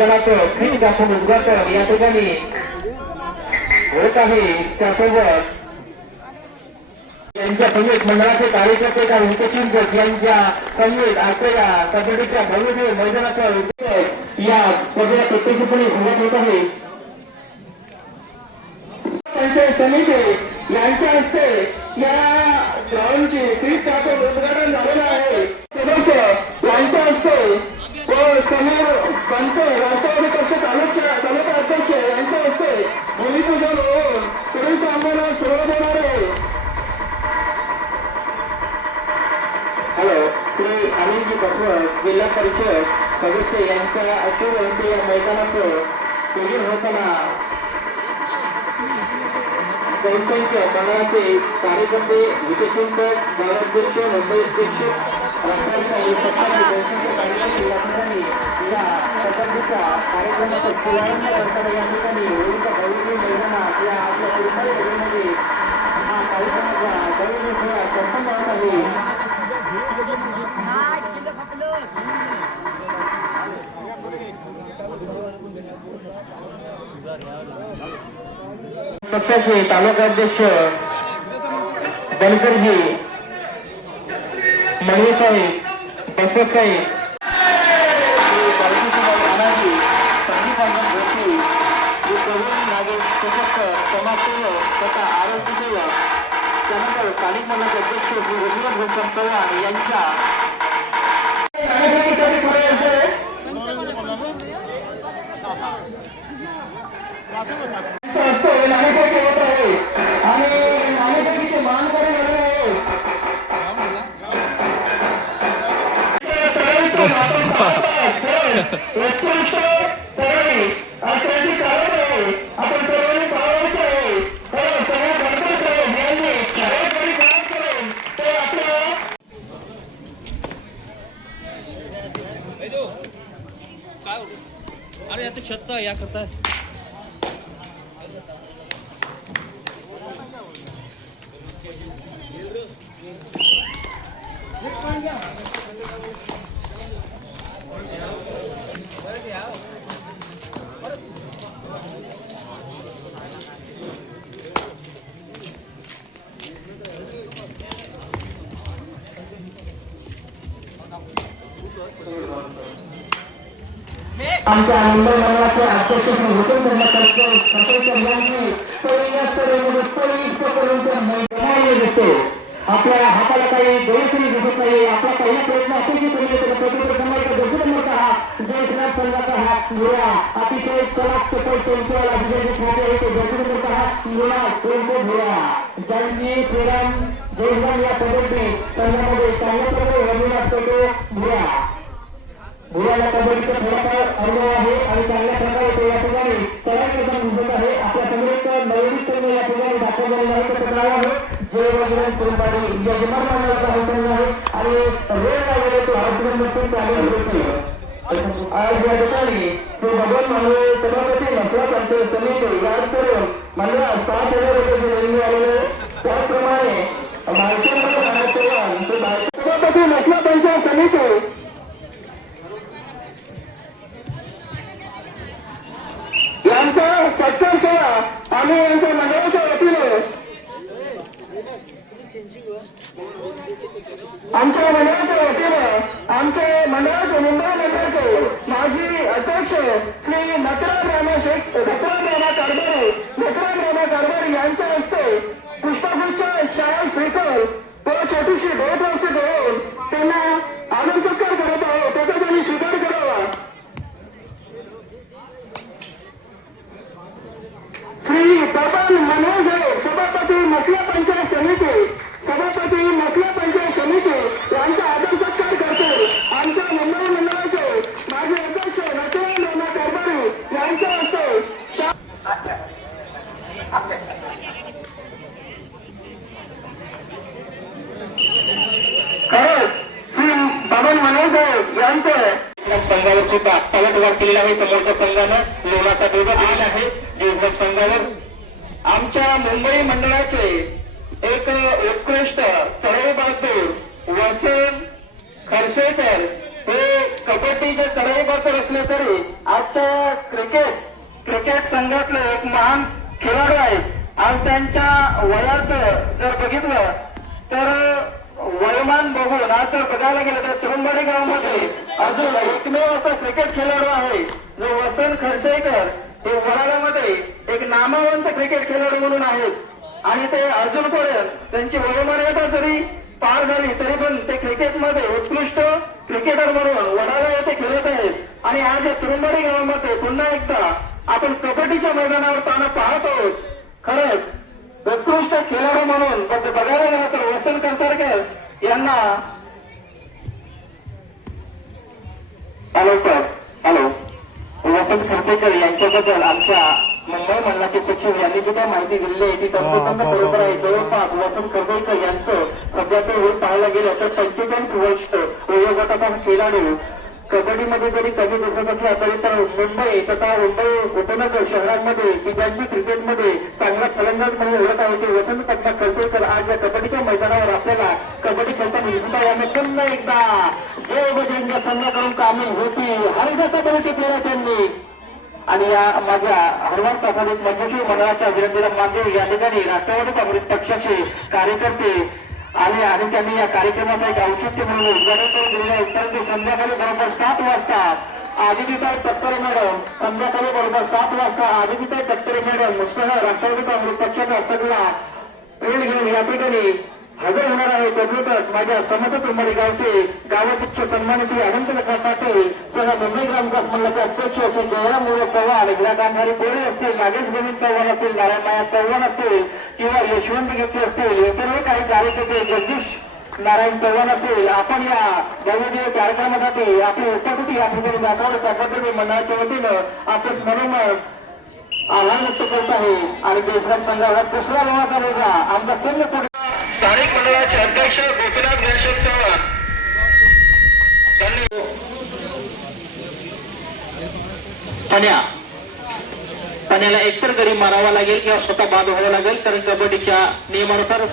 मैदानाचं fit दाखवून उद्घाटन या ठिकाणी होत आहे. त्यासोबत यांच्या संगीत मंडळाचे कार्यकर्ते काही उपचिंतक यांच्या संगीत आजच्या कबड्डीच्या भव्य मैदानाचा या स्पर्धेला प्रत्यक्षपणे सुरुवात होत आहे. पंचायत समिती यांच्या हस्ते या ग्राउंडची फीट दाखवून उद्घाटन झालेलं आहे. सदस्य यांच्या हस्ते व समोर पंच राष्ट्रवादी पक्ष तालुका अध्यक्ष यांच्या हस्ते भूमिपूजन होऊन पुढील कामाला सुरुवात होणार आहे. हॅलो, श्री अनिलजी बसवत जिल्हा परिषद सदस्य यांच्या अशोक यांचे या मैदानाचं पूजन होताना बहुसंख्य मंडळाचे कार्यकर्ते विशेषतः गावाध्यक्ष मुंबई अध्यक्ष राष्ट्रवादी पक्षाचे बहुसंख्य कार्यकर्ते या ठिकाणी या पद्धतीच्या कार्यक्रमाचं शुभारंभ करताना या ठिकाणी होळीच्या भव्य मैदानात या आपल्या पुरुषारी नगरमध्ये हा कार्यक्रमाचा भव्य सोहळा संपन्न होत आहे. पक्षाचे तालुका अध्यक्ष बनकरजी मणिसाहेब बसवसाहेब समाजसेवक तथा आरोग्य सेवक त्यानंतर स्थानिक मंडळाचे अध्यक्ष श्री रघुनाथ भूषण चव्हाण यांच्या अरे आता छत्ता या करता आमच्या मुंबई मंडळाचे अध्यक्ष हुकुम दिसतो. आपल्या हाताला काही डोळ्यातही दिसत नाही. आपला पहिला प्रयत्न असेल की जयश्रीराम संघाचा हात मुळा अतिशय कलाक टोलवाला खाते आहे तो जयश्रीरामचा हात मुळा टोलतो भुळा ज्यांनी श्रीराम जयश्रीराम या कबड्डी संघामध्ये चांगल्या प्रकारे रमून असतो तो भुळा भुळाला कबड्डीचा थोडाफार अनुभव आहे आणि चांगल्या प्रकारे तो या ठिकाणी तयार दिसत आहे. आपल्या समोर नवोदित संघ या ठिकाणी दाखल झालेला आहे. त्याचं नाव आहे जयवंतराव कुरुंबाडी यजमान मंडळाचा हौसंग आहे आणि वेळ लागलेला तो हौसंग चालू होते. आज या ठिकाणी तो भगवान मानवे सभापती नसला पंचायत समिती याद करून मंडळात 5,000 रुपयाचे देणगी आलेले. त्याचप्रमाणे भारतीय सभापती नसला पंचायत समिती यांचा सत्कार सेवा आम्ही यांच्या मंडळाच्या वतीने आमच्या मंडळाचे मुंबई मंडळाचे माजी अध्यक्ष श्री नटराज राणा कारभारी यांच्या हस्ते पुष्पगुच्छ शाळा स्वीकार तो छोटीशी भेट वस्तू देऊन त्यांना आनंद सत्कार करत आहोत. त्याचा त्यांनी स्वीकार करावा. श्री बबन मनोज सभापती मसला पंचायत समिती यांचा आदर सत्कार करतो. आमच्या मुंबई मंडळाचे माजी अध्यक्ष नटराज राणा कारभारी यांच्या हस्ते खरंच श्री बबन मनोज यांचं संघावर सुद्धा पलटवार केलेला आहे. समोरच्या संघानं लोणाचा दोघं दिलेला आहे देवघर संघावर. आमच्या मुंबई मंडळाचे एक उत्कृष्ट चढव बहादूर वसंत खरसेकर हे कबड्डी जे चढाई करत असले तरी आजच्या क्रिकेट संघातले एक महान खेळाडू आहेत. आज त्यांच्या वयाचं जर बघितलं तर वयोमान बघून आज जर बघायला गेलं तर तुरुंबडी गावामध्ये अजून एकमेव असा क्रिकेट खेळाडू आहे जो वसंत खरसेकर हे वडाळ्यामध्ये एक नामवंत क्रिकेट खेळाडू म्हणून आहेत आणि ते अजूनपर्यंत त्यांची वयोमर्यादा जरी पार झाली तरी पण ते क्रिकेटमध्ये उत्कृष्ट क्रिकेटर म्हणून वडाळा येथे खेळत आहेत. आणि आज या तुरुंबडी गावामध्ये पुन्हा एकदा आपण कबड्डीच्या मैदानावर ताना पाहत आहोत. खरंच उत्कृष्ट खेळाडू म्हणून बघायला गेलं तर वसंत खरसेकर यांना हॅलो वसंत खरसेकर यांच्याबद्दल आमच्या मुंबई मंडळाचे सचिव यांनी जी काय माहिती दिली आहे ती तंतोतंत बरोबर आहे. जवळपास वसंत खरसेकर यांचं सध्याचं वय पाहायला गेलं तर 45 वर्ष वयोगटाचा खेळाडू कबड्डीमध्ये जरी कमी दिसत असला तरी तर मुंबई तथा मुंबई उपनगर शहरांमध्ये दिग्गज क्रिकेटमध्ये चांगला फलंदाज म्हणून ओळख आहे ते वसंत पटना खरसेकर आज या कबड्डीच्या मैदानावर आपल्याला कबड्डी खेळताना दिसत आहे. आणि पुन्हा एकदा जय बजरंग संघाकडून कामी होती हरिदासा कबड्डी केला त्यांनी. आणि या माझ्या हनुमान प्राथमिक मंजुषी मंडळाच्या विनंतीला मान्य या ठिकाणी राष्ट्रवादी काँग्रेस पक्षाचे कार्यकर्ते आले आणि त्यांनी या कार्यक्रमाचा एक औचित्य म्हणून उद्घाटन करून दिलेलं आहे. परंतु संध्याकाळी बरोबर 7 वाजता आदितीताई तत्करे मॅडम संध्याकाळी बरोबर 7 वाजता आदितीताई तत्करे मॅडम सह राष्ट्रवादी काँग्रेस पक्षाचा सगळा ट्रेन घेऊन या ठिकाणी हजर होणार आहे. तद्वतच माझ्या समस्त तुंबडी गावचे गावाध्यक्ष सन्मानित अनंत पाटील सह मुंबई ग्रामविकास मंडळाचे अध्यक्ष असे जयराम चव्हाण विरा गांधारी बोरे असतील नागेश गोविंद चव्हाण असतील नारायण माया चव्हाण असतील किंवा यशवंत घेतले असतील इतरही काही कार्यकर्ते जगदीश नारायण चव्हाण असतील आपण या भव्य कार्यक्रमासाठी आपली उपस्थिती या ठिकाणी दाखवलं त्याबद्दल मंडळाच्या वतीनं आपण मनोमन आव्हान व्यक्त करत आहे. आणि देशराम संघाला दुसरा गावाचा मुलगा आमचा संघ स्थानिक मंडळाचे अध्यक्ष गोपीनाथ घनश्याम चव्हाण पाण्याला एकतर गडी मारावा लागेल किंवा स्वतः बाद व्हावं लागेल कारण कबड्डीच्या नियमानुसार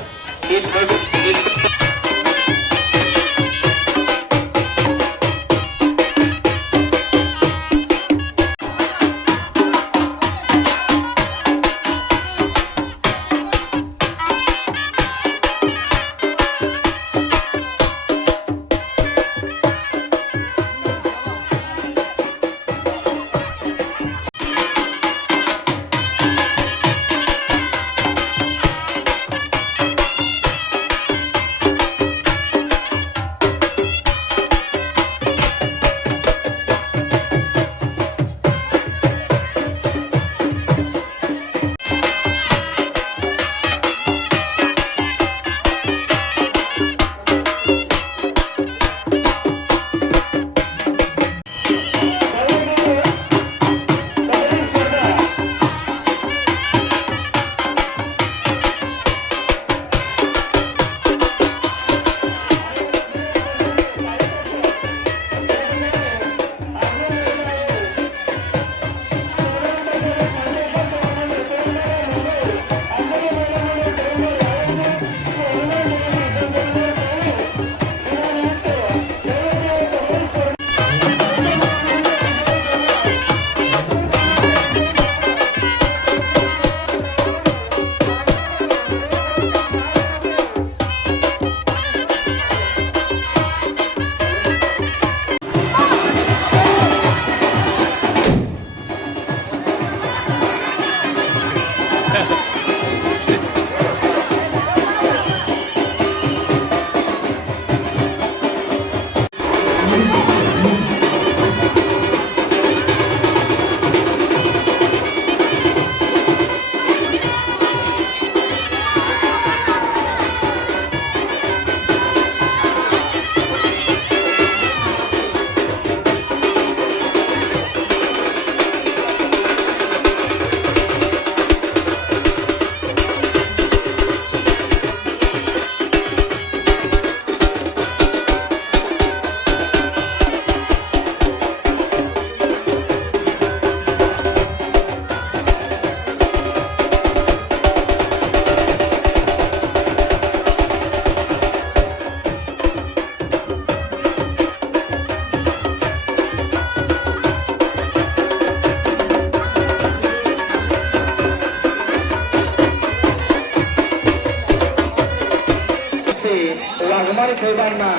वाघमारे साहेबांना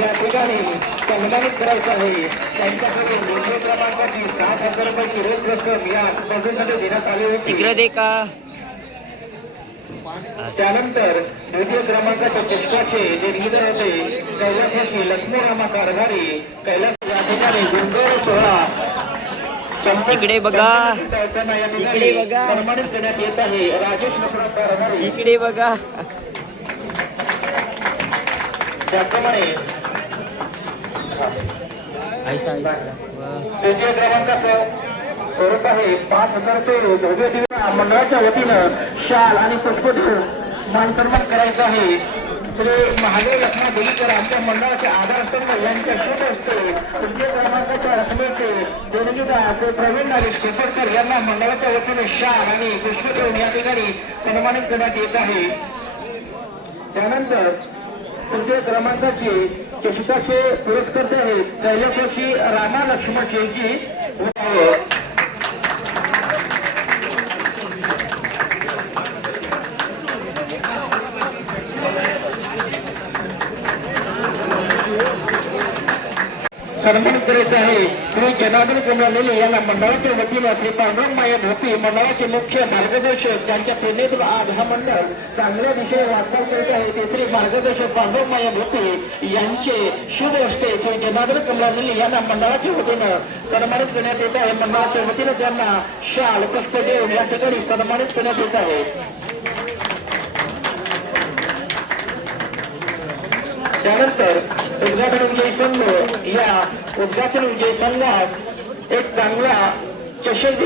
या ठिकाणी सन्मानित करायचं आहे. त्यांच्याकडे नोंदणी क्रमांकाची 7,000 रुपयाची रोख रक्कम या स्पर्धेमध्ये देण्यात आली होती. इकडे दे का. त्यानंतर द्वितीय क्रमांकाच्या पुष्पाचे जे लीडर होते कैलासाची लक्ष्मीरामा कारभारी कैलास या ठिकाणी गुंडोर सोहळा इकडे बघा. इकडे बघा. सन्मानित करण्यात येत आहे. राजेश नकरा कारभारी इकडे बघा. त्याप्रमाणे तृतीय क्रमांकाचं स्वरूप आहे 5,000 ते भव्य दिव्य मंडळाच्या वतीनं शाल आणि पुष्पदेव मान सन्मान करायचा आहे. श्री महादेव रत्ना देवीकर आमच्या मंडळाचे आधारस्तंभ यांच्या शुभ असते. तृतीय क्रमांकाच्या रकमेचे देणगीदार श्री प्रवीण नाईक शेखरकर यांना मंडळाच्या वतीने शाल आणि पुष्पदेव या ठिकाणी सन्मानित करण्यात येत आहे. त्यानंतर तृतीय क्रमांकाचे चषकाचे पुरस्कर्ते आहेत कैलासवासी रामा लक्ष्मण शेखजी. सन्मानित करायचं आहे श्री जनार्दन कुंभारलेले यांना मंडळाच्या वतीनं श्री पांडुरंग माया भोपी मंडळाचे मुख्य मार्गदर्शक त्यांच्या प्रेरणेतून आज हा मंडळ चांगल्या दिशेने वाटचाल करत आहे. ते श्री मार्गदर्शक पांडुरंग माया भोपी यांचे शुभ असते श्री जनार्दन कुंभारलेले यांना मंडळाच्या वतीनं सन्मानित करण्यात येत आहे. मंडळाच्या वतीनं त्यांना शाल पुष्पदेव या ठिकाणी सन्मानित करण्यात येत आहे. त्यानंतर उद्घाटन विजयी संघ या उद्घाटन विजयी संघात एक चांगला चषक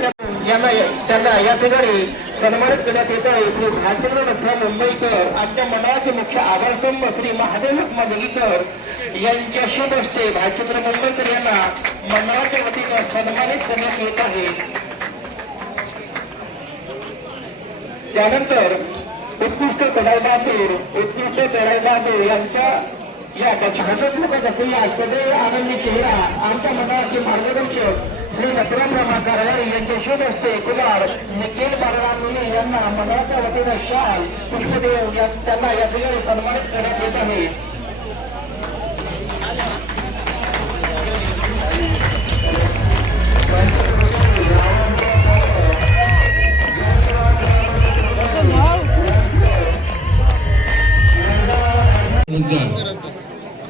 यांना त्यांना या ठिकाणी सन्मानित करण्यात येत आहे. श्री भालचंद्र रत्ना मुंबईकर आमच्या मंडळाचे मुख्य आधारस्तंभ श्री महादेव रत्ना देवीकर यांच्या शुभ हस्ते भालचंद्र मुंबईकर यांना मंडळाच्या वतीने सन्मानित करण्यात येत आहे. त्यानंतर उत्कृष्ट चढाई यांच्या या सदैव आनंदी चेहरा आमच्या मंडळाचे मार्गदर्शक श्री नकराम रामा कारभारी यांचे शुभ हस्ते कुमार निखिल बाळराम मुले यांना मंडळाच्या वतीनं शाल पुष्पदेव त्यांना या ठिकाणी सन्मानित करण्यात येत आहे.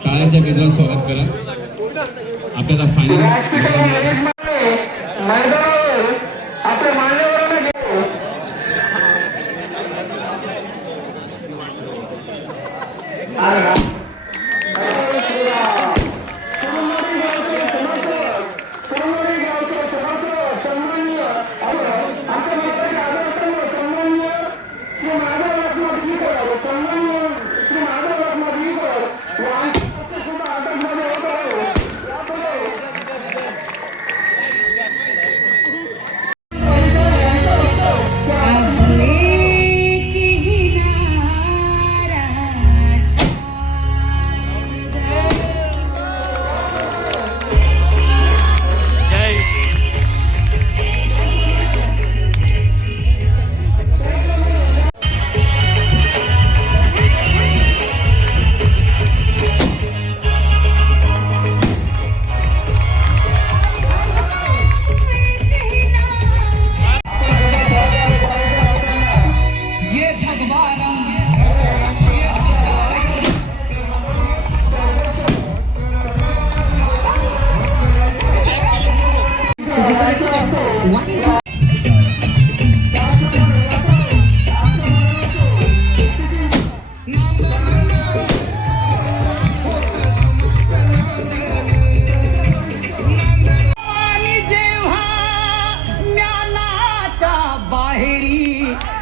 टाळ्यांच्या गजरात स्वागत करा. आपल्याला फायनल आपल्या मान्यवरांना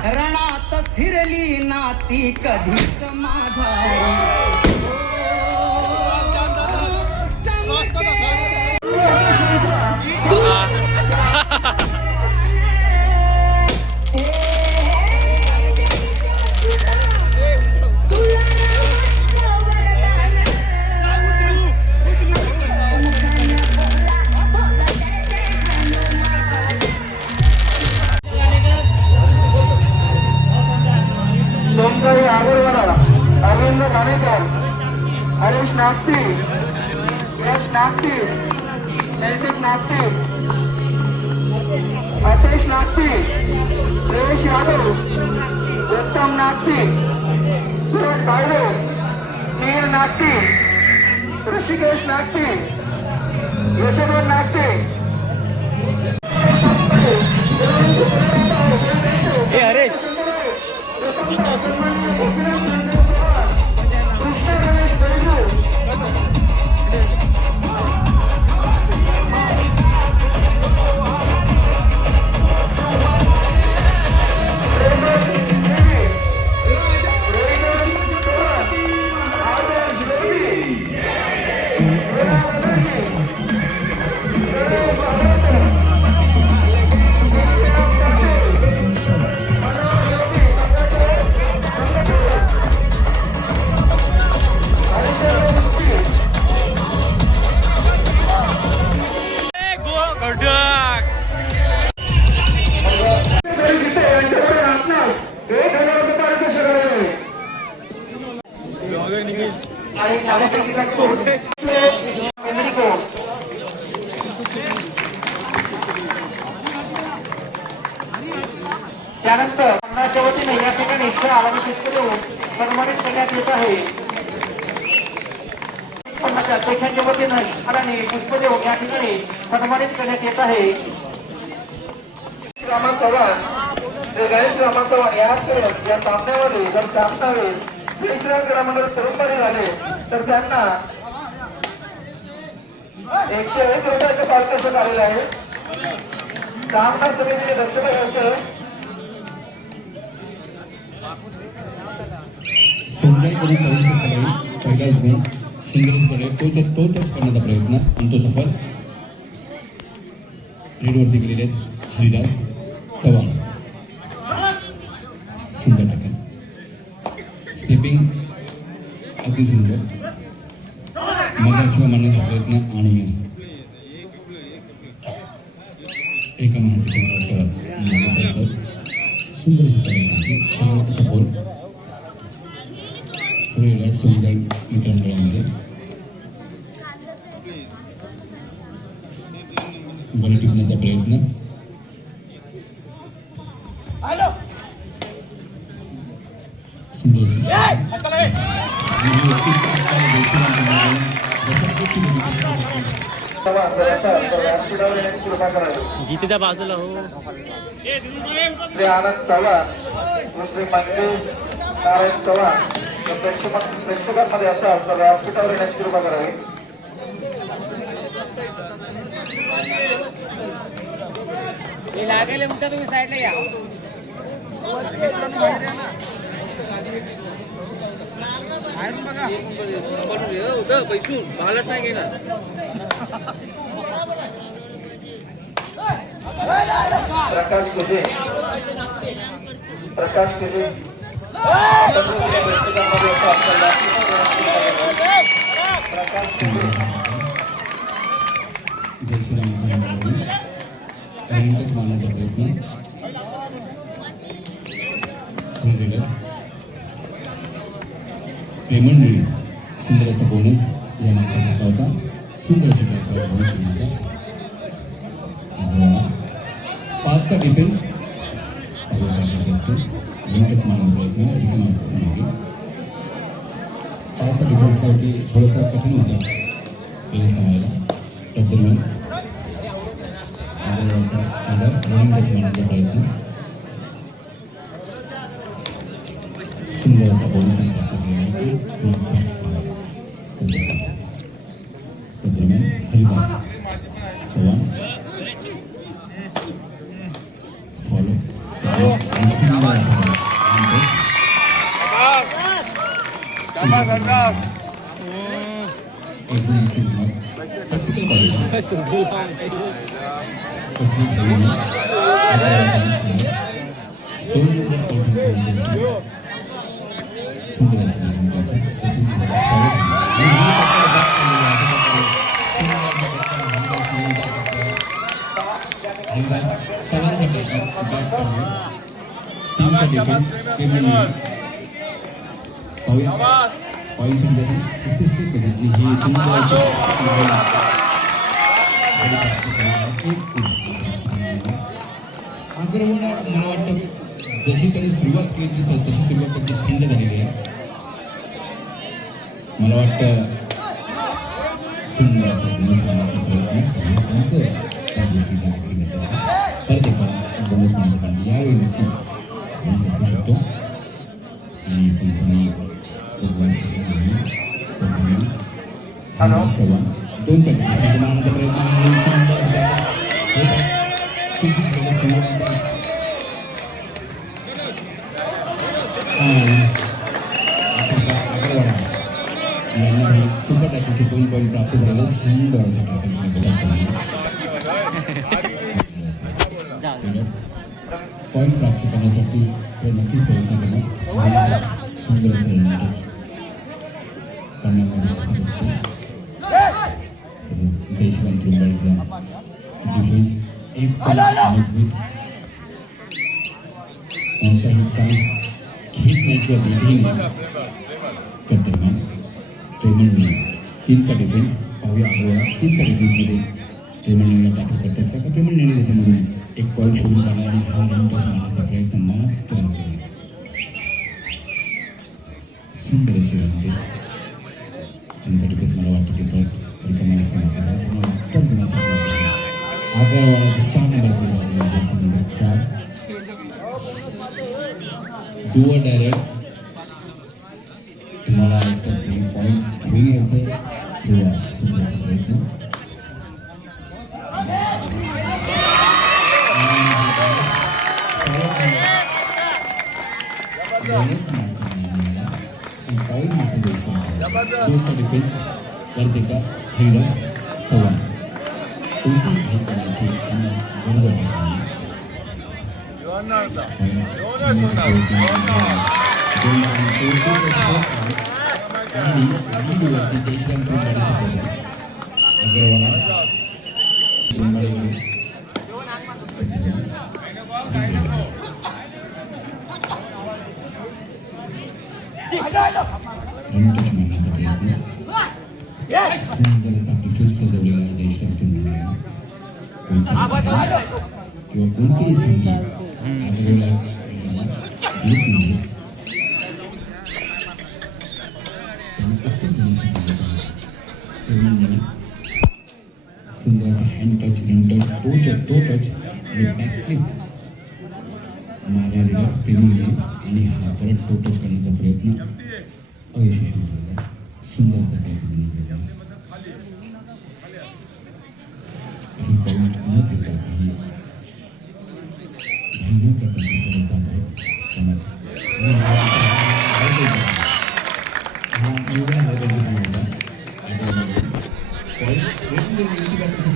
रणात फिरली नाती कधीच माघारी. सोमगाई आगरवाडा अरविंद मानेकर हरीश नागती, यश नागती, नैतिक नागती, आतिश नागती, सुरेश यादव, उत्तम नागती, सूरज बाळे, नील नागती, ऋषिकेश नागती, यशोधर नागती. ए हरेश त्यानंतर अन्नाच्या वतीने या ठिकाणी आवाज देऊन सन्मानित करण्यात येत आहे. अध्यक्षांच्या वतीनं आणि पुष्प देऊन या ठिकाणी सन्मानित करण्यात येत आहे. रामा चव्हाण गणेश रामा चव्हाण या सामन्यामध्ये जर सामनावे श्रीकृष्ण क्रीडामंडळ तरुणपणे झाले तर त्यांना 101 रुपयाचं पारितोषिक आलेलं आहे. सामना समितीने दक्षता घ्यायचं. सुंदरपणे करू शकता पहिलाच गुण सिंगल्सकडे तो टच करण्याचा प्रयत्न आणि तो सफल. रेडवरती गेलेले आहेत हरिदास चव्हाण. सुंदर टाकन स्टेपिंग अगदी सुंदर मगा किंवा मारण्याचा प्रयत्न आणि एका माहिती तुम्हाला सुंदर छान सपोर्ट पुढे सुविधा मित्रमंडळांचे बळी टिपण्याचा प्रयत्न. सुंदर जिथे त्या बाजूला हो श्री आनंद चव्हाण श्री मंगेश नारायण चव्हाण प्रेक्षकांमध्ये असाल तर व्यासपीठावर येण्याची कृपा करावी. लागेल उठा तुम्ही साईडला या. पैसून भागत नाही घेणार. प्रकाश केजे मारण्याचा प्रयत्न पेमेंट मिळून सुंदर असा बोनस यांना सांगितला होता. सुंदर असा बोनस मिळाला. 5चा डिफेन्स विकेट मारण्याचा प्रयत्न अधिक मारण्याचा सांगितले. 5चा डिफेन्स त्यावरती थोडासा कठीण होता पेस थांबायला. तद्दरम्यान रनिंग टच मारण्याचा प्रयत्न. सुंदर असा बोनस तद्दरम्यान हरिदास चव्हाण फॉलो पॉईंट आणि हे सुंदर अग्रवाला मला वाटतं जशी त्यांनी सुरुवात केली तशी सुरुवात त्याची थंड झालेली आहे. मला वाटतं सुंदर असा दिवस मानण्याचा प्रयत्न त्यांचं त्या दृष्टीने परत एकदा बोनस मानण्याचा यावेळी नक्कीच बोनस असू शकतो आणि कोणत्याही दोन चक्र मानण्याचा प्रयत्न यांना सुपर टॅकलचे 2 पॉईंट प्राप्त झालेलं सुंदर असं पॉईंट प्राप्त करण्यासाठी ते नक्कीच प्रयत्न करणार सुंदर असं करण्यामध्ये असं बघतो जयश्वंत रुंबाळीचा डिफेन्स एक मजबूत कोणताही चान्स घेत नाही किंवा देतही नाही. त्या दरम्यान ट्रेमंडने 3चा डिफेन्स पाहूया अग्रवाला 3च्या डिफेन्समध्ये ट्रेमंडने टॅकल करतात का ट्रेमंडने त्याच्यामधून एक पॉईंट शोधून काढला आणि हा रन टॉस मारण्याचा प्रयत्न मात्र होतो. सुंदर असे रन टॉस त्यांचा डिफेन्स मला वाटतं ते परत रिकामा असताना त्यांना उत्तर देण्याचा प्रयत्न अग्रवाला 4 नंबर 4 डुअर डायरेक्ट तुम्हाला पॉईंट घेऊन यायचं किंवा सुधारायचा प्रयत्न पॉईंट मात्र द्यायचं डिफेन्स करते का हेडस सव्वा कोणतीही काही करण्याची त्यांना गरज आहे. सजवलेला आहे देशराष्ट्र किंवा कोणतीही संधी अग्रवाला देत नाही. सुंदर असा हँड टच तो टच आणि बॅकफ्लिप मारलेला प्रेमीने आणि हा परत तो टच करण्याचा प्रयत्न अयशस्वी झालेला. सुंदर असा प्रयत्न केला. काही पॉईंट न देता काही न करता करत जात आहेत. त्यांना हा एवढा होता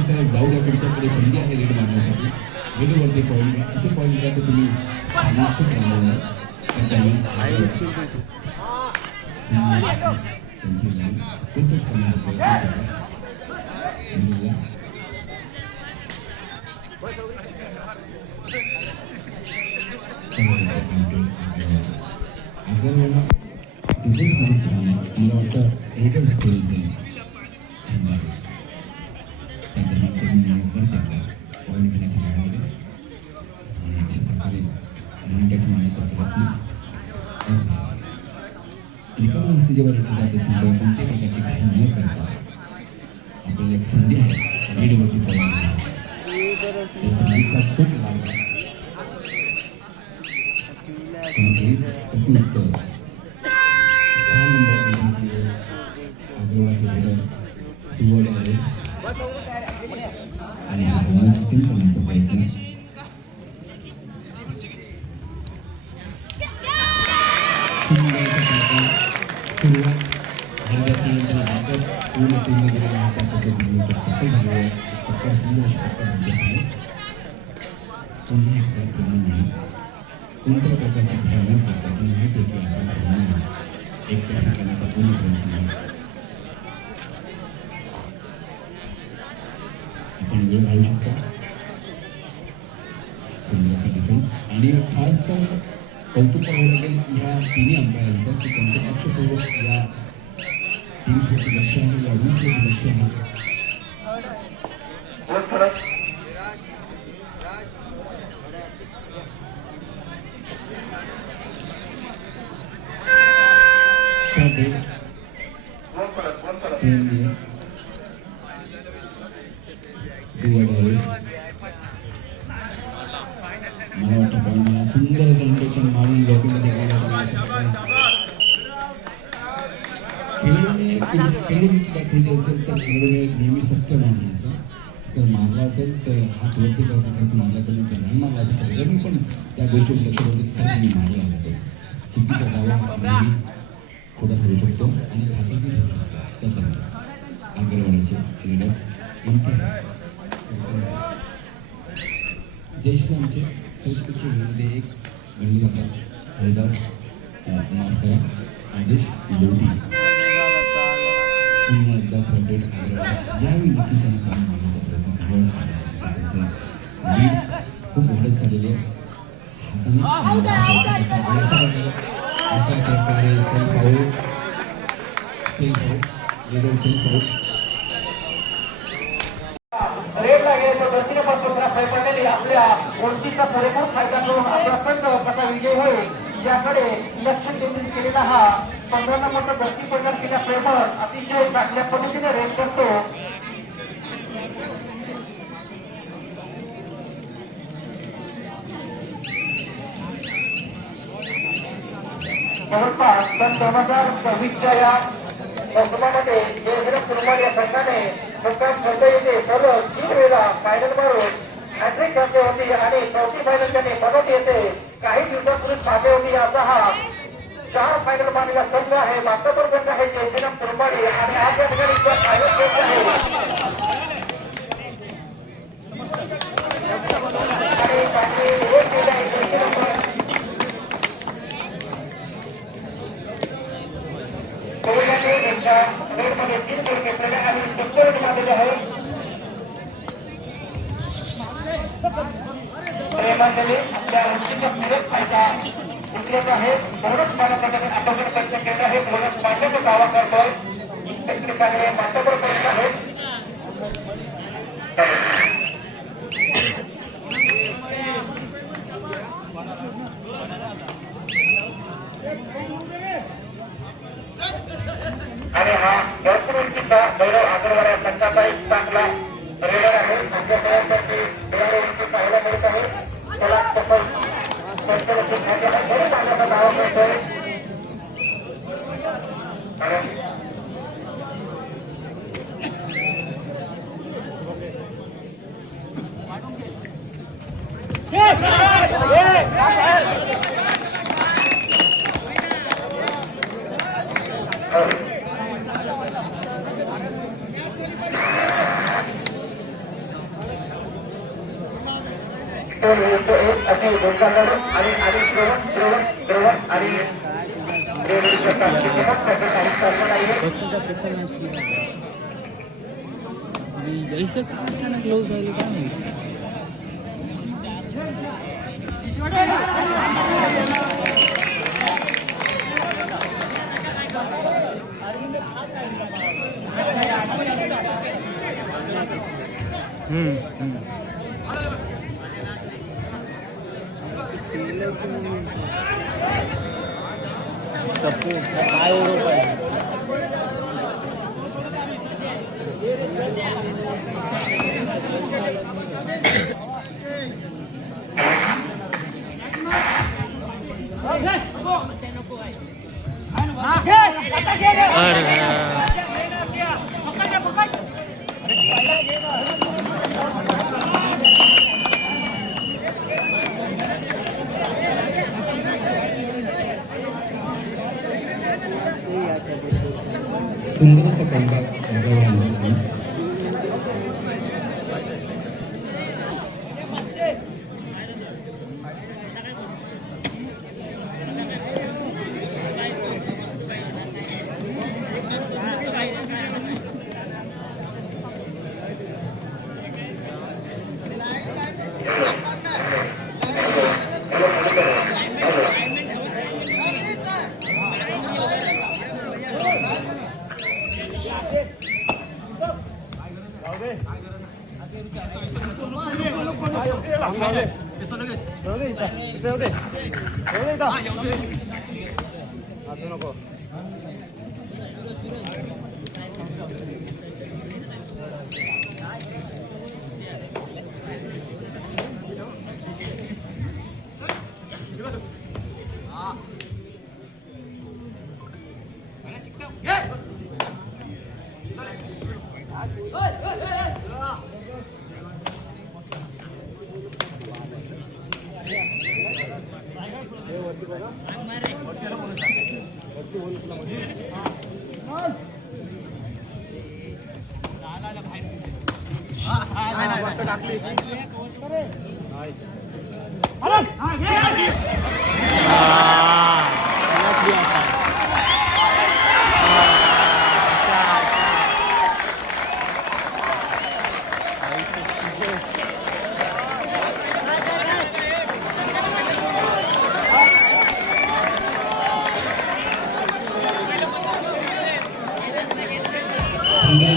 त्याला जाऊ द्या तुमच्याकडे संधी आहे रेड मारण्यासाठी रेडवरती पॉईंट असे पॉईंट घ्या तर तुम्ही सामाजिक राहिला त्यांची कोणतंच करण्याचा अग्रवाला डिफेन्समध्ये छान मला वाटतं रेडर स्किल्स आहे. त्या दरम्यान तुम्ही परत एकदा पॉईंट घेण्याच्या काळामध्ये आणि अशा प्रकारे रन टच मारण्याचा प्रयत्न असतो. रिकामा असते जेव्हा रेडर जात असतील तेव्हा कोणत्याही प्रकारची काही न करता आपल्याला एक संधी आहे रेडवरती पॉईंट घ्यायचा. त्या संधीचा खूप लाभ आहे. अतिउत्तर 6 नंबर अग्रवालाचे रेडर डुअर आहे आणि हा बोनस अटेम्प्ट करण्याचा प्रयत्न सुरुवात हरदासिंग पूर्ण टीमने गेलेला पुन्हा एकदा ट्रेनिंग कोणत्या प्रकारची भावना करतात माहिती आहे की आपण सर्वांना एक तशी करण्याचा पूर्ण प्रयत्न आपण वेळ घालू शकतो. सुंदर असा डिफेन्स आणि खास तर कौतुक करावं लागेल ह्या तिन्ही अंपायरांचं की त्यांचं लक्षपूर्वक या 30 लक्ष आहे या 20 लक्ष आहे. मला वाटतं पॉईंट मला सुंदर असं इंजेक्शन मारून ब्लॉकिंगमध्ये खेळून दाखवली असेल तर खेळून नेहमी सत्य मानण्याचं. जर मारला असेल तर हात वरती करायचा खर्च मारल्याकडून तर नाही मारला असेल तर मी पण त्या गोष्टीवर लक्ष होते खरंच मी मारला आहे. चुकीचा दावा नेहमी खोटा ठरू शकतो आणि घातकही ठरू शकतो. त्यासाठी आगरवाडीचे लीडर्स जय श्रीरामचे संस्कृती विरुद्ध एक गणली जातात हरिदास मास्तर आदेश लोधी पुन्हा एकदा फ्रंटेड आगरवाडी यावेळी नक्कीच त्यांना काम मागण्याचा प्रयत्न करावा. लीड खूप वाढत झालेली आहे. हाताने अशा प्रकारे self out leader self out रेडला गेल्याच्या दक्षिणेपासून साहेबांनी आपल्या ओळखीचा पुरेपूर फायदा करून आपला कसा विजय होईल याकडे लक्ष केंद्रित केलेला हा 15 नंबरचा दक्षिण प्रदान केल्या प्रेमळ अतिशय चांगल्या पद्धतीने रेड करतो. जवळपास सन 2026च्या या मोसमामध्ये जयश्रीराम कुर्बाड या संघाने मुक्काम स्पर्धा येथे सलग 3 वेळा फायनल मारून हॅट्रिक करते होती आणि चौथी फायनल त्यांनी बनवत येते. काही दिवसापूर्वीच मागे होती. आता हा 4 फायनल मारलेला संघ आहे. मागचा संघ आहे जयश्रीराम कुर्बाडी आणि आज या ठिकाणी फायनल खेळ आहे आणि बाकी एक खेळ आहे जयश्रीराम रेडमध्ये 3 गोल घेतलेले आणि सुपर मारलेले आहे. प्रेमांजली आपल्या उंचीचा पुरेच फायदा उचलत आहे. बोनस पाण्यासाठी आपण प्रयत्न केला आहे. बोनस पाण्याचा दावा करतोय. एक ठिकाणी मातबर प्रयत्न आहे. आणि हा भरपूर उंचीचा गौरव आगरवाड्या संघाचा एक चांगला रेडर आहे. आमच्यापर्यंत उंची पाहायला मिळत आहे. त्याला सफल पाण्याचा दावा करतोय. अति गोलंदाज आणि श्रवण आणि ऐसे अचानक क्लोज झाले काय नाही. सपोर्ट काय सुंदर असा कॉम्पॅक्ट आगरवाडी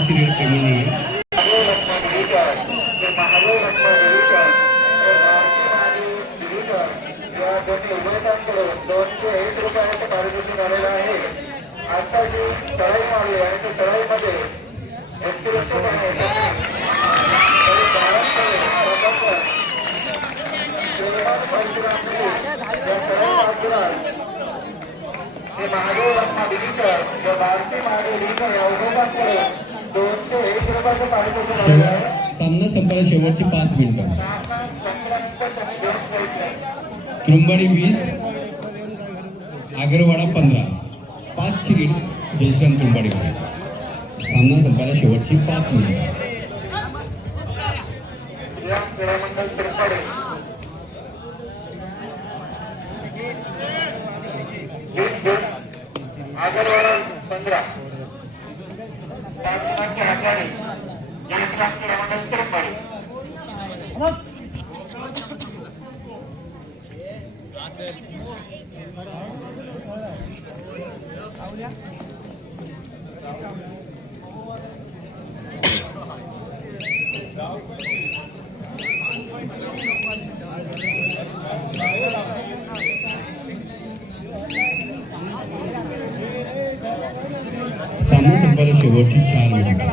सिरियल कमी नाही आहे. आता जी तळाई मारली आहे त्या तळाईमध्ये महादेव रत्ना दिलीकर व बारशी महादेव दिलीकर या उमेदवारांकडे 201 रुपयाचं पारितोषिक आहे. सामना संपायला शेवटची 5 मिनिटं. त्रुंबडी 20, आगरवाडा 15, 5 ची लीड जयश्राम त्रुंबडीकडे. सामना संपायला शेवटची 5 मिनिटं. क्रीडामंडळ त्रुंबडी आगरवाडा 15 5 हाताने जयश्राम क्रीडामंडळ त्रुंबडी. सामना संपायला शेवटची 4 मिनिटं.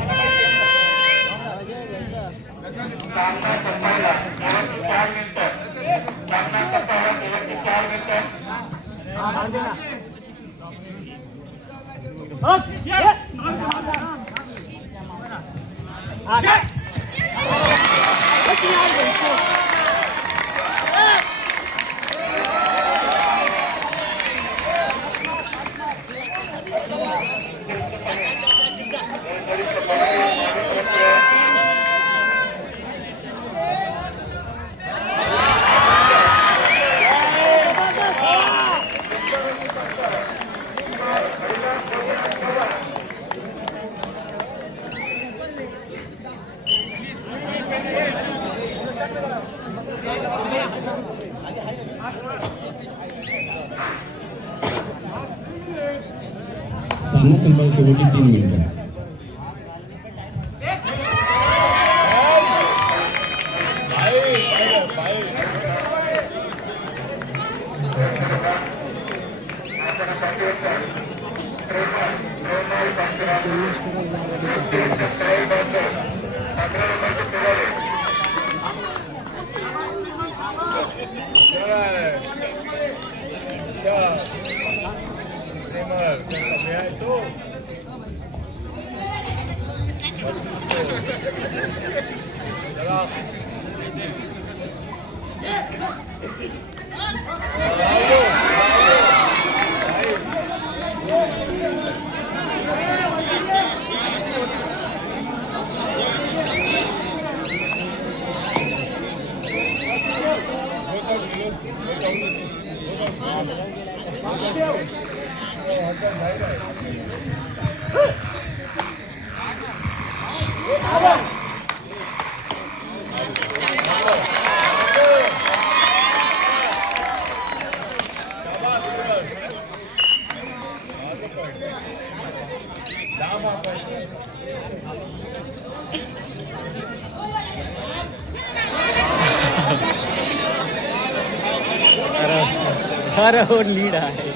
सामना संपायला शेवटची 4 मिनिटं. सामना संपायला शेवटची 4 मिनिटं. सामना संपायला शेवटची 3 मिनिटं. Come on! अरे वो लीड आहे.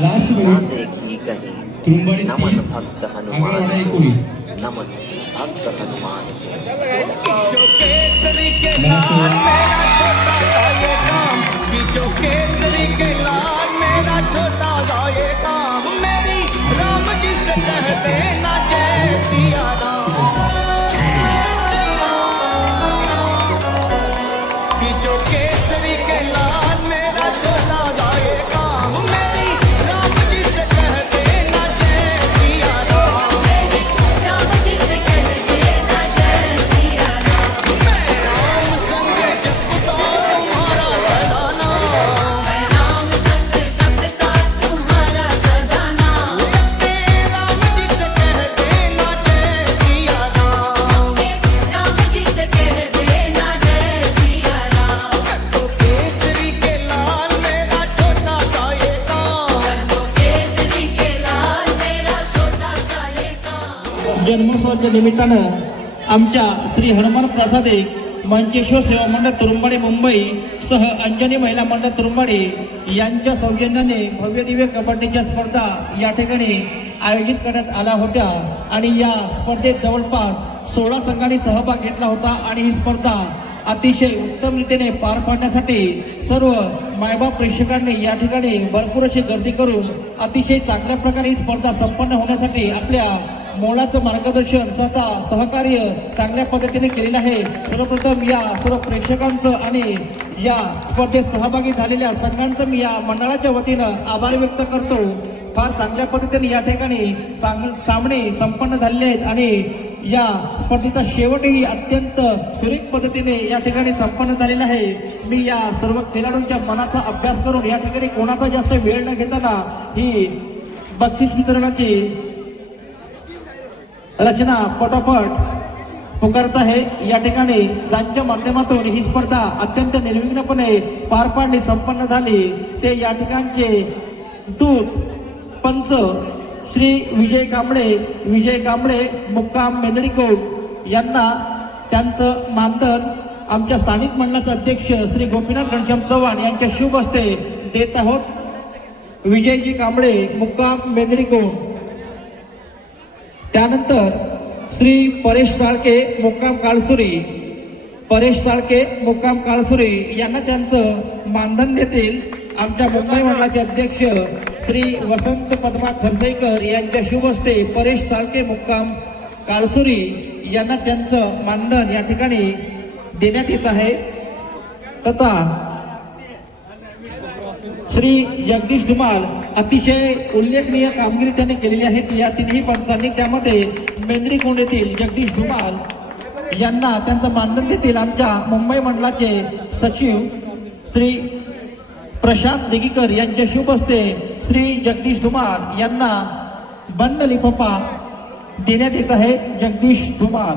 लास्ट मिनिट देखनी कहीं तुरुंबाडी नमन 30 भक्त आगरवाडा हनुमान 19 नमन भक्त हनुमान जन्मोत्सवाच्या निमित्तानं आमच्या श्री हनुमान प्रसादे मंचेश्वर सेवा मंडळ तुरुंबाडी मुंबई सह अंजनी महिला मंडळ तुरुंबाडी यांच्या सौजन्याने भव्य दिव्य कबड्डीच्या स्पर्धा या ठिकाणी आयोजित करण्यात आल्या होत्या आणि या स्पर्धेत जवळपास 16 संघांनी सहभाग घेतला होता आणि ही स्पर्धा अतिशय उत्तम रीतीने पार पाडण्यासाठी सर्व मायबाप प्रेक्षकांनी या ठिकाणी भरपूर अशी गर्दी करून अतिशय चांगल्या प्रकारे ही स्पर्धा संपन्न होण्यासाठी आपल्या मोलाचं मार्गदर्शन स्वतः सहकार्य चांगल्या पद्धतीने केलेलं आहे. सर्वप्रथम या सर्व प्रेक्षकांचं आणि या स्पर्धेत सहभागी झालेल्या संघांचं मी या मंडळाच्या वतीनं आभार व्यक्त करतो. फार चांगल्या पद्धतीने या ठिकाणी सामने संपन्न झालेले आहेत आणि या स्पर्धेचा शेवटही अत्यंत सुरेख पद्धतीने या ठिकाणी संपन्न झालेला आहे. मी या सर्व खेळाडूंच्या मनाचा अभ्यास करून या ठिकाणी कोणाचा जास्त वेळ न घेताना ही बक्षीस वितरणाची रचना पटापट पुकारत आहे. या ठिकाणी ज्यांच्या माध्यमातून ही स्पर्धा अत्यंत निर्विघ्नपणे पार पाडली संपन्न झाली ते या ठिकाणचे दूत पंच श्री विजय कांबळे मुक्काम मेंदडीकोट यांना त्यांचं मानधन आमच्या स्थानिक मंडळाचे अध्यक्ष श्री गोपीनाथ घनश्याम चव्हाण यांच्या शुभ हस्ते देत आहोत. विजयजी कांबळे मुक्काम मेंदडीकोट. त्यानंतर श्री परेश साळके मुक्काम काळसुरी यांना त्यांचं मानधन देतील आमच्या मुंबई मंडळाचे अध्यक्ष श्री वसंत पद्मा खरसेकर यांच्या शुभ हस्ते परेश साळके मुक्काम काळसुरी यांना त्यांचं मानधन या ठिकाणी देण्यात येत आहे. तथा श्री जगदीश धुमाल अतिशय उल्लेखनीय कामगिरी त्यांनी केलेली आहे या तिन्ही पंचांनी. त्यामध्ये मेंदडीकोंड येथील जगदीश धुमाल यांना त्यांचं मानधन देतील आमच्या मुंबई मंडळाचे सचिव श्री प्रशांत दिगीकर यांच्या शुभ हस्ते श्री जगदीश धुमाल यांना बंद लिफाफा देण्यात येत आहे. जगदीश धुमाल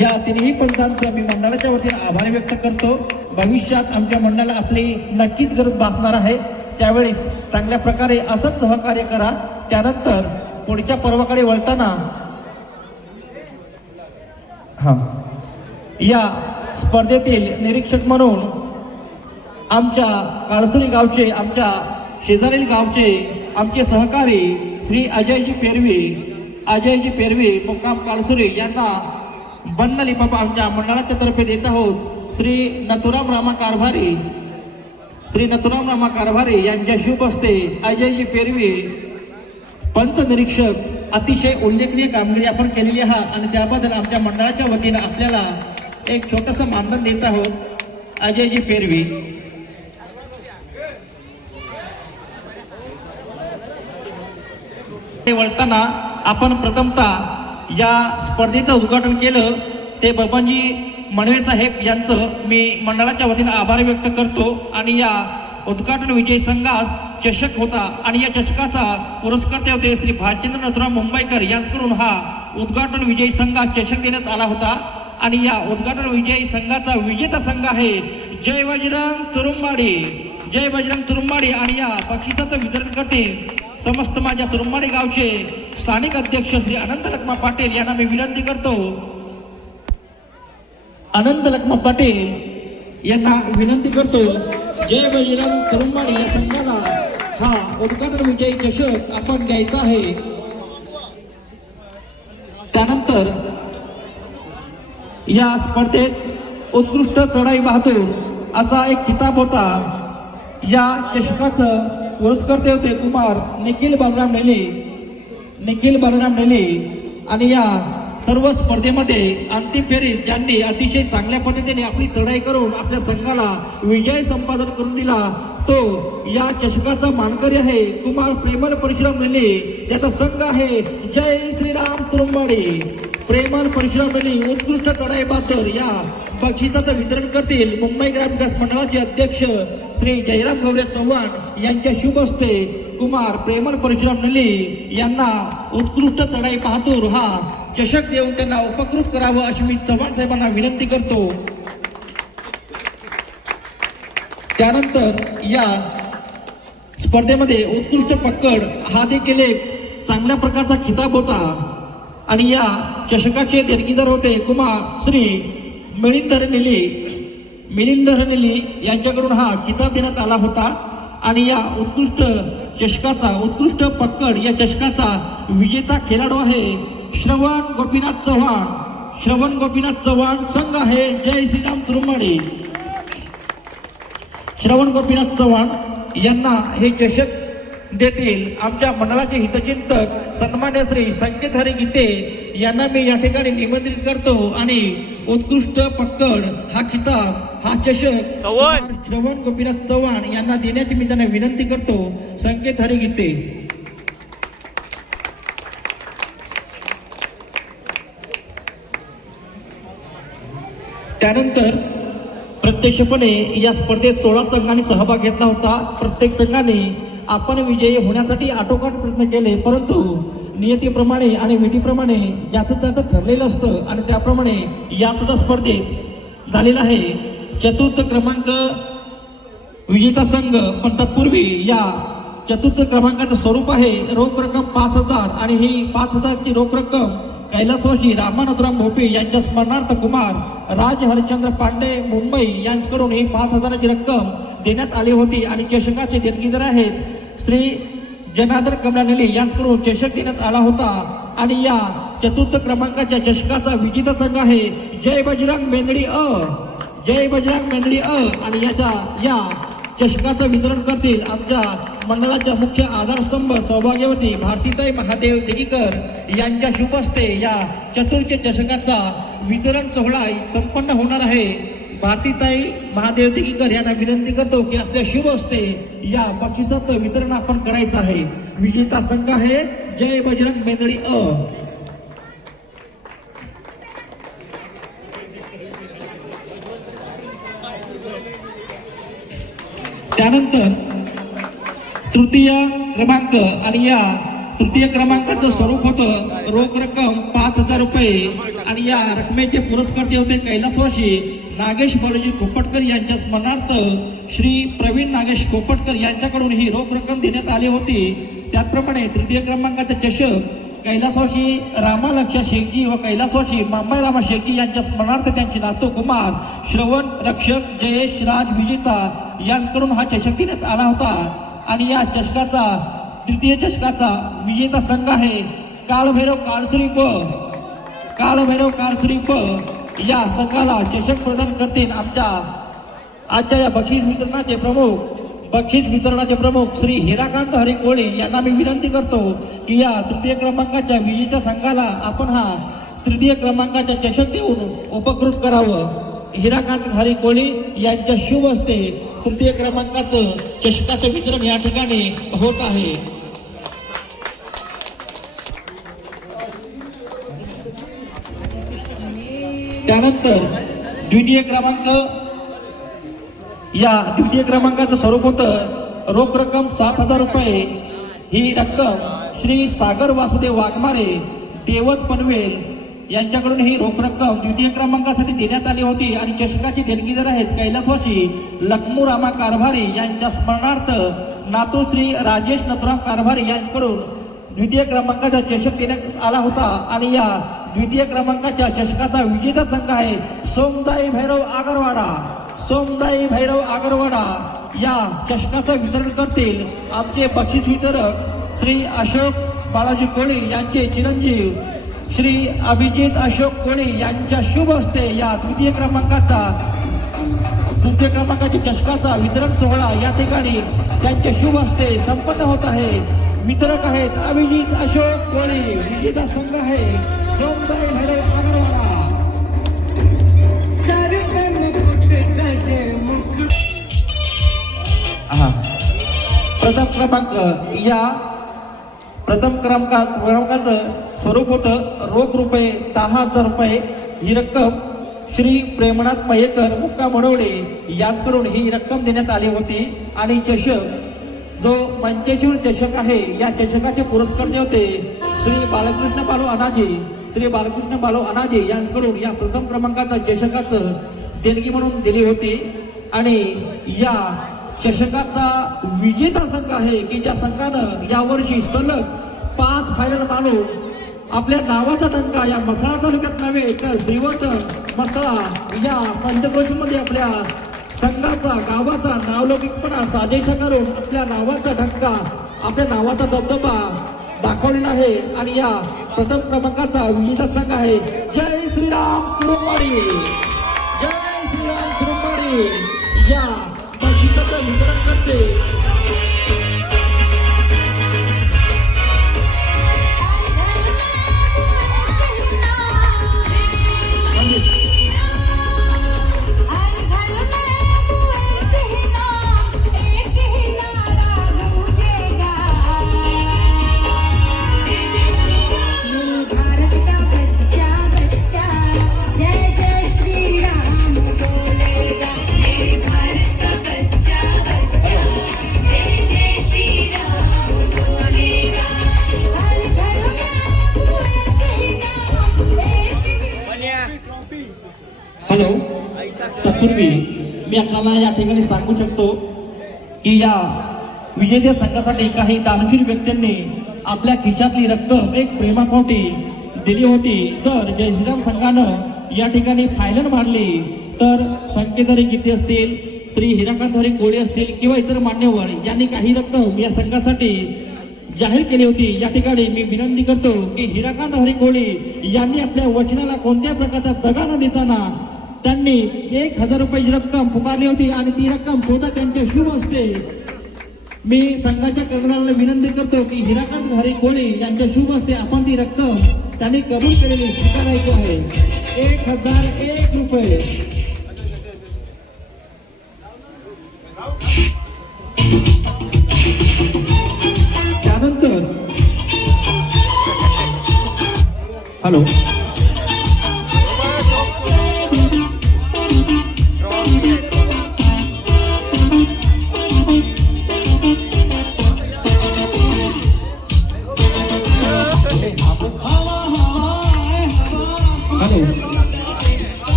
या तिन्ही पंथांचा मी मंडळाच्या वतीने आभार व्यक्त करतो. भविष्यात आमच्या मंडळाला आपली नक्कीच गरज भासणार आहे. त्यावेळी चांगल्या प्रकारे असंच सहकार्य करा. त्यानंतर पुढच्या पर्वाकडे वळताना या स्पर्धेतील निरीक्षक म्हणून आमच्या काळसुरी गावचे आमच्या शेजारील गावचे आमचे सहकारी श्री अजयजी पेरवी मुक्काम काळसुरी यांना बंद लिफाफा आमच्या मंडळाच्या तर्फे देत आहोत. श्री नथुराम रामा कारभारी यांच्या शुभ हस्ते अजयजी पेरवी पंच निरीक्षक अतिशय उल्लेखनीय कामगिरी आपण केलेली आहात आणि त्याबद्दल आमच्या मंडळाच्या वतीनं आपल्याला एक छोटंसं मानधन देत आहोत. अजयजी पेरवी वळताना आपण प्रथमतः या स्पर्धेचं उद्घाटन केलं ते बबनजी मणवे साहेब यांचं मी मंडळाच्या वतीनं आभार व्यक्त करतो. आणि या उद्घाटन विजयी संघास चषक होता आणि या चषकाचा पुरस्कर्ते होते श्री भालचंद्र नथुराम मुंबईकर यांच्याकडून हा उद्घाटन विजयी संघास चषक देण्यात आला होता. आणि या उद्घाटन विजयी संघाचा विजेता संघ आहे जय बजरंग तुरुंबाडी. जय बजरंग तुरुंबाडी. आणि या बक्षिसाचं वितरण करते समस्त माझ्या तुरुंबाडी गावचे स्थानिक अध्यक्ष श्री अनंत लखमा पाटील यांना मी विनंती करतो. अनंत लखमा पाटील यांना विनंती करतो जय बजरंग तुरुंबाडी या संघाला हा उद्घाटन विजयी चषक आपण द्यायचा आहे. त्यानंतर या स्पर्धेत उत्कृष्ट चढाई बहादूर असा एक किताब होता. या चषकाचं पुरस्कर्ते होते कुमार निखिल बलराम नेले. आणि या सर्व स्पर्धेमध्ये अंतिम फेरीत ज्यांनी अतिशय चांगल्या पद्धतीने आपली चढाई करून आपल्या संघाला विजय संपादन करून दिला तो या चषकाचा मानकरी आहे कुमार प्रेमल परशुराम नेले. त्याचा संघ आहे जय श्रीराम तुरुंबाडी. प्रेमल परशुराम नेले उत्कृष्ट चढाई बहादूर या बक्षिसाचं वितरण करतील मुंबई ग्रामविकास मंडळाचे अध्यक्ष श्री जयराम गौरे चव्हाण यांच्या शुभ हस्ते. कुमार प्रेमल परशुराम नेले यांना उत्कृष्ट चढाई बहादूर हा चषक देऊन त्यांना उपकृत करावं अशी मी चव्हाण साहेबांना विनंती करतो. त्यानंतर या स्पर्धेमध्ये उत्कृष्ट पकड हा देखील एक चांगल्या प्रकारचा खिताब होता. आणि या चषकाचे देणगीदार होते कुमार श्री मिलिंदर नेली यांच्याकडून हा किताब देण्यात आला होता. आणि या उत्कृष्ट उत्कृष्ट पकड या चषकाचा विजेता खेळाडू आहे श्रवण गोपीनाथ चव्हाण. संघ आहे जय श्रीराम तुरुंबाडी. श्रवण गोपीनाथ चव्हाण यांना हे चषक देतील आमच्या मंडळाचे हितचिंतक सन्मान्य श्री संकेत हरी गीते यांना मी या ठिकाणी निमंत्रित करतो. आणि उत्कृष्ट पकड हा खिताब हा चषक श्रवण गोपीनाथ चव्हाण यांना देण्याची मी त्यांना विनंती करतो. संकेत हरी गीते. त्यानंतर प्रत्यक्षपणे या स्पर्धेत 16 संघांनी सहभाग घेतला होता. प्रत्येक संघाने आपण विजयी होण्यासाठी आटोकाट प्रयत्न केले परंतु नियतीप्रमाणे आणि विधीप्रमाणे ज्याचं त्याचं ठरलेलं असतं आणि त्याप्रमाणे या सुद्धा स्पर्धेत झालेला आहे. चतुर्थ क्रमांक विजेता संघ पण तत्पूर्वी या चतुर्थ क्रमांकाचं स्वरूप आहे रोख रक्कम 5,000 आणि ही 5,000ची रोख रक्कम कैलासवासी रामानंदराम भोपे यांच्या स्मरणार्थ कुमार राज हरिश्चंद्र पांडे मुंबई यांच्याकडून ही 5,000ची रक्कम देण्यात आली होती. आणि चषकाचे देणगीदार आहेत श्री जनार्दन कमलानेली यांच्याकडून चषक देण्यात आला होता. आणि या चतुर्थ क्रमांकाच्या चषकाचा विजेता संघ आहे जय बजरंग मेंदडी अ. आणि या चषकाचं वितरण करतील आमच्या मंडळाच्या मुख्य आधारस्तंभ सौभाग्यवती भारतीताई महादेव देगीकर यांच्या शुभ हस्ते या चतुर्थ चषकाचा वितरण सोहळा संपन्न होणार आहे. भारतीताई महादेव देगीकर यांना विनंती करतो की आपल्या शुभ हस्ते या बक्षिसाचं वितरण आपण करायचं आहे. विजेता संघ आहे जय बजरंग मेंदडी अ. त्यानंतर तृतीय क्रमांक आणि या तृतीय क्रमांकाचं स्वरूप होतं रोख रक्कम 5,000 रुपये. आणि या रकमेचे पुरस्कर्ते होते कैलासवासी नागेश बाळूजी खोपटकर यांच्या स्मरणार्थ श्री प्रवीण नागेश खोपटकर यांच्याकडून ही रोख रक्कम देण्यात आली होती. त्याचप्रमाणे तृतीय क्रमांकाचा चषक कैलासवासी रामालक्षा शेखजी व कैलासवासी मांबाई रामा शेखजी यांच्या स्मरणार्थ त्यांचे नातू कुमार श्रवण रक्षक जयेश राज विजेता यांच्याकडून हा चषक देण्यात आला होता. आणि या चषकाचा तृतीय चषकाचा विजेता संघ आहे काळभैरव काळसुरी प. या संघाला चषक प्रदान करतील आजच्या या बक्षीस वितरणाचे प्रमुख श्री हिराकांत हरी कोळी यांना मी विनंती करतो की या तृतीय क्रमांकाच्या विजेत्या संघाला आपण हा तृतीय क्रमांकाचा चषक देऊन उपकृत करावं. हिराकांत हरी कोळी यांच्या शुभ हस्ते तृतीय क्रमांकाचं चषकाचं वितरण या ठिकाणी होत आहे. त्यानंतर द्वितीय क्रमांकाचं स्वरूप होतं रोख रक्कम 7,000 रुपये. ही रक्कम श्री सागर वासुदेव वाघमारे देवत पनवेल यांच्याकडून ही रोख रक्कम द्वितीय क्रमांकासाठी देण्यात आली होती आणि चषकाची देणगीदार आहेत कैलासवासी लखमूरामा कारभारी यांच्या स्मरणार्थ नातू श्री राजेश नथुराम कारभारी यांच्याकडून द्वितीय क्रमांकाचा चषक देण्यात आला होता. आणि या द्वितीय क्रमांकाच्या चषकाचा विजेता संघ आहे सोमदाई भैरव आगरवाडा. या चषकाचं वितरण करतील आमचे बक्षीस वितरक श्री अशोक बाळाजी कोळी यांचे चिरंजीव श्री अभिजित अशोक कोळी यांच्या शुभ हस्ते या द्वितीय क्रमांकाच्या चषकाचा वितरण सोहळा या ठिकाणी त्यांच्या शुभ हस्ते संपन्न होत आहे. वितरक आहेत अभिजित अशोक कोळी. विजेता संघ आहे सोमदाई भैरव आगरवाडा. प्रथम क्रमांकाचं स्वरूप होतं रोख रुपये 10,000 रुपये. ही रक्कम श्री प्रेमनाथ मयेकर मुक्का मडवडे यांच्याकडून ही रक्कम देण्यात आली होती. आणि चषक जो मंचेश्वर चषक आहे या चषकाचे पुरस्कर्ते होते श्री बालकृष्ण बालो अनाजे यांच्याकडून या प्रथम क्रमांकाचा चषकाचं देणगी म्हणून दिली होती. आणि या चषकाचा विजेता संघ आहे की ज्या संघानं यावर्षी सलग 5 फायनल मानून आपल्या नावाचा डंका या मसाळा तालुक्यात नव्हे तर श्रीवर्धन मसाळा या पंचक्रोशीमध्ये आपल्या संघाचा गावाचा नावलौकिकपणा साजेसा करून आपल्या नावाचा डंका आपल्या नावाचा दबदबा दाखवलेला आहे. आणि या प्रथम क्रमांकाचा विजेता संघ आहे जय श्रीराम कुरुंबाडी. या बक्षिसाचं वितरण करते तत्पूर्वी मी आपल्याला या ठिकाणी सांगू शकतो की या विजेत्या संघासाठी काही दानशूर व्यक्तींनी आपल्या खिशातली रक्कम एक प्रेमापोटी दिली होती. तर जय श्रीराम संघानं या ठिकाणी फायनल मारली तर संकेतधारी गीते असतील श्री हिराकांतधारी कोळी असतील किंवा इतर मान्यवर यांनी काही रक्कम या संघासाठी जाहीर केली होती. या ठिकाणी मी विनंती करतो की हिराकांतधारी कोळी यांनी आपल्या वचनाला कोणत्या प्रकारचा दगा न देताना त्यांनी 1,000 रुपयाची रक्कम पुकारली होती आणि ती रक्कम स्वतः त्यांच्या शुभ हस्ते मी संघाच्या कर्णधाराला विनंती करतो की हिराकांतधारी कोळी यांच्या शुभ हस्ते आपण ती रक्कम त्यांनी कबूल केलेली स्वीकारायची आहे. 1,001 रुपये. त्यानंतर हॅलो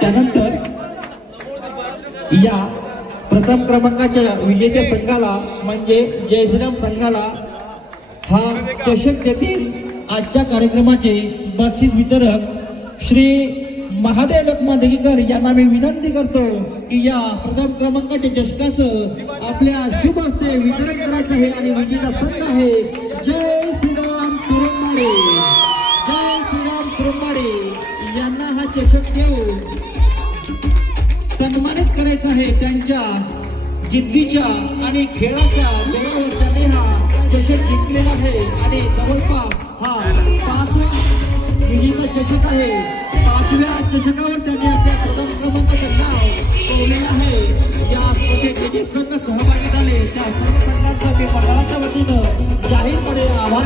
त्यानंतर या प्रथम क्रमांकाच्या विजेत्या संघाला म्हणजे जय श्रीराम संघाला हा चषक देतील आजच्या कार्यक्रमाचे बक्षीस वितरक श्री महादेव लक्ष्मण देगीकर यांना मी विनंती करतो की या प्रथम क्रमांकाच्या चषकाचं आपल्या शुभ हस्ते वितरण करायचं आहे. आणि विजेता संघ आहे जय श्रीराम कुरुंबाडे. यांना हा चषक देऊन सन्मानित करायचं आहे. त्यांच्या जिद्दीच्या आणि खेळाच्या जोरावर त्याने हा चषक जिंकलेला आहे आणि जवळपास हा 5वा विजेता चषक आहे. 5व्या चषकावर त्याने आपल्या प्रथम क्रमांकाचं नाव ठेवलेलं आहे. या स्पर्धेत जे संघ सहभागी झाले त्या सर्व संघांचा मी मंडळाच्या वतीनं जाहीरपणे आभार